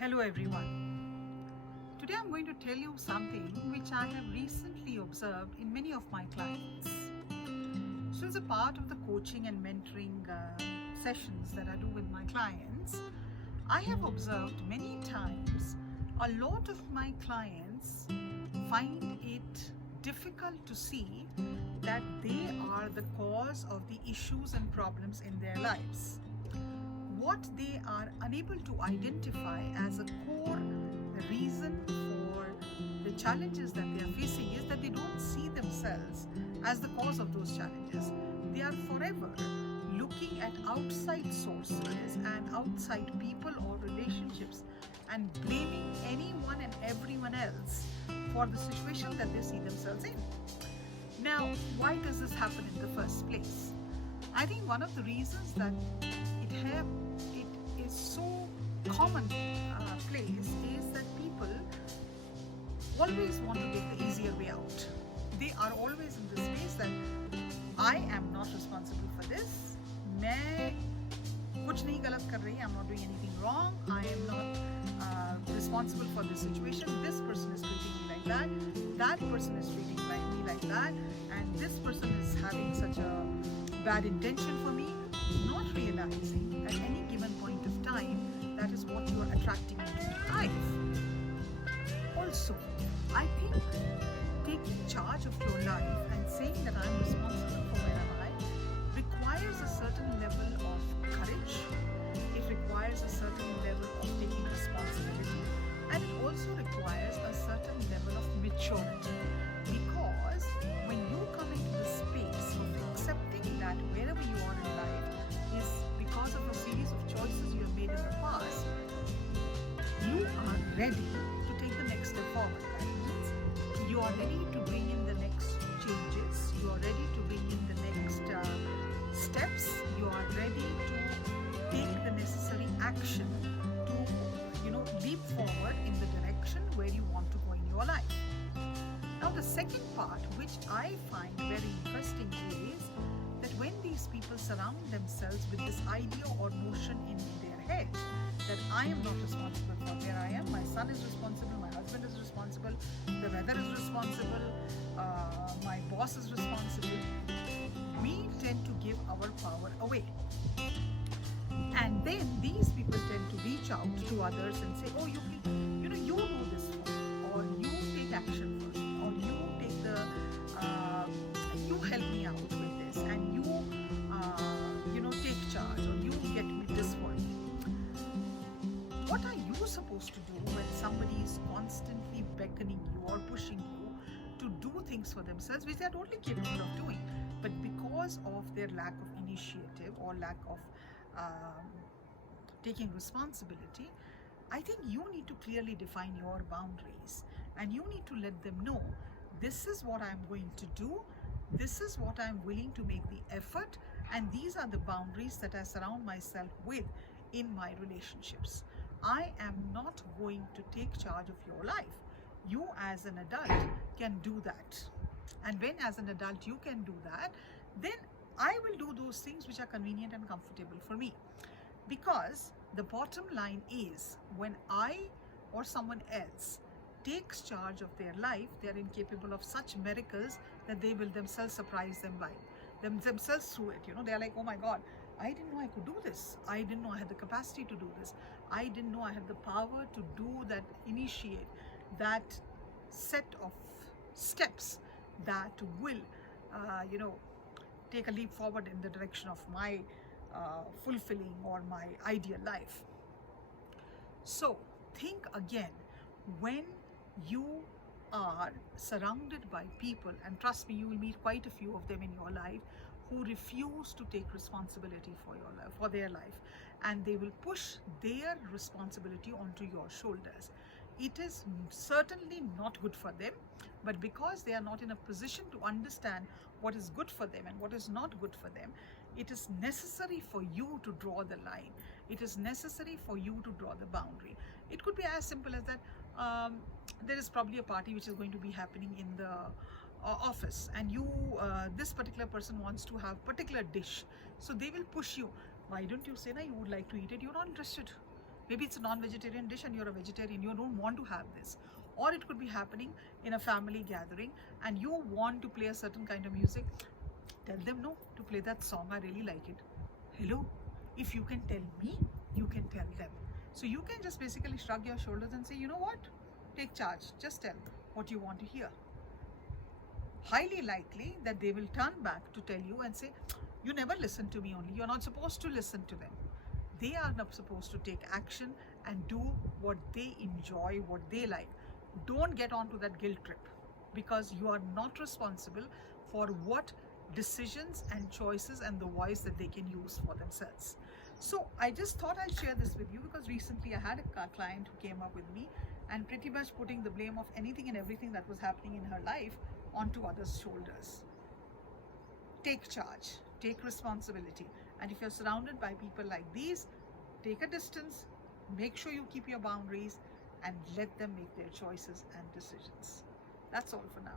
Hello everyone. Today I'm going to tell you something which I have recently observed in many of my clients. So as a part of the coaching and mentoring sessions that I do with my clients, I have observed many times a lot of my clients find it difficult to see that they are the cause of the issues and problems in their lives. What they are unable to identify as a core reason for the challenges that they are facing is that they don't see themselves as the cause of those challenges. They are forever looking at outside sources and outside people or relationships and blaming anyone and everyone else for the situation that they see themselves in. Now, why does this happen in the first place? I think one of the reasons that it is so common place is that people always want to take the easier way out. They are always in this space that I am not responsible for this. मैं कुछ नहीं गलत कर रही. I'm not doing anything wrong. I am not responsible for this situation. This person is treating me like that. That person is treating me like that. And this person is having such a bad intention for me. Not realizing at any given point of time that is what you are attracting into your life. Also, I think taking charge of your life and saying that I am responsible for where am I requires a certain level of courage. It requires a certain level of taking responsibility, and it also requires a certain level of maturity, because when you come into the space of accepting that wherever you are in life is because of a series of choices you have made in the past, you are ready to take the next step forward. That means you are ready to bring in the next changes, you are ready to bring in the next steps, you are ready to take the necessary action to leap forward in the direction where you want to go in your life. Now the second part, which I find very interesting, is that when these people surround themselves with this idea or notion in their head that I am not responsible for where I am, my son is responsible, my husband is responsible, the weather is responsible, my boss is responsible, we tend to give our power away. And then these people tend to reach out to others and say, oh, you do this for me, or you take action for me, or you take you help me out with this, and you take charge, or you get me this for me. What are you supposed to do when somebody is constantly beckoning you or pushing you to do things for themselves which they are totally capable of doing, but because of their lack of initiative or lack of taking responsibility? I think you need to clearly define your boundaries, and you need to let them know, this is what I'm going to do, this is what I'm willing to make the effort, and these are the boundaries that I surround myself with in my relationships. I am not going to take charge of your life. You as an adult can do that. And when as an adult you can do that, then I will do those things which are convenient and comfortable for me. Because the bottom line is, when I or someone else takes charge of their life, they are incapable of such miracles that they will themselves surprise themselves through it. They are like, oh my God, I didn't know I could do this. I didn't know I had the capacity to do this. I didn't know I had the power to do that, initiate that set of steps that will, take a leap forward in the direction of my fulfilling or my ideal life. So think again, when you are surrounded by people, and trust me, you will meet quite a few of them in your life who refuse to take responsibility for your life, for their life, and they will push their responsibility onto your shoulders. It is certainly not good for them, but because they are not in a position to understand what is good for them and what is not good for them, it is necessary for you to draw the line. It is necessary for you to draw the boundary. It could be as simple as that there is probably a party which is going to be happening in the office, and this particular person wants to have particular dish, so they will push you. Why don't you say that you would like to eat it? You're not interested. Maybe it's a non-vegetarian dish and you're a vegetarian, you don't want to have this. Or it could be happening in a family gathering and you want to play a certain kind of music. Tell them no to play that song, I really like it. Hello, if you can tell me, you can tell them. So you can just basically shrug your shoulders and say, you know what, take charge, just tell what you want to hear. Highly likely that they will turn back to tell you and say, you never listen to me only, you're not supposed to listen to them. They are not supposed to take action and do what they enjoy, what they like. Don't get onto that guilt trip, because you are not responsible for what decisions and choices and the voice that they can use for themselves. So I just thought I'll share this with you, because recently I had a client who came up with me and pretty much putting the blame of anything and everything that was happening in her life onto others' shoulders. Take charge, take responsibility, and if you're surrounded by people like these, take a distance, make sure you keep your boundaries and let them make their choices and decisions. That's all for now.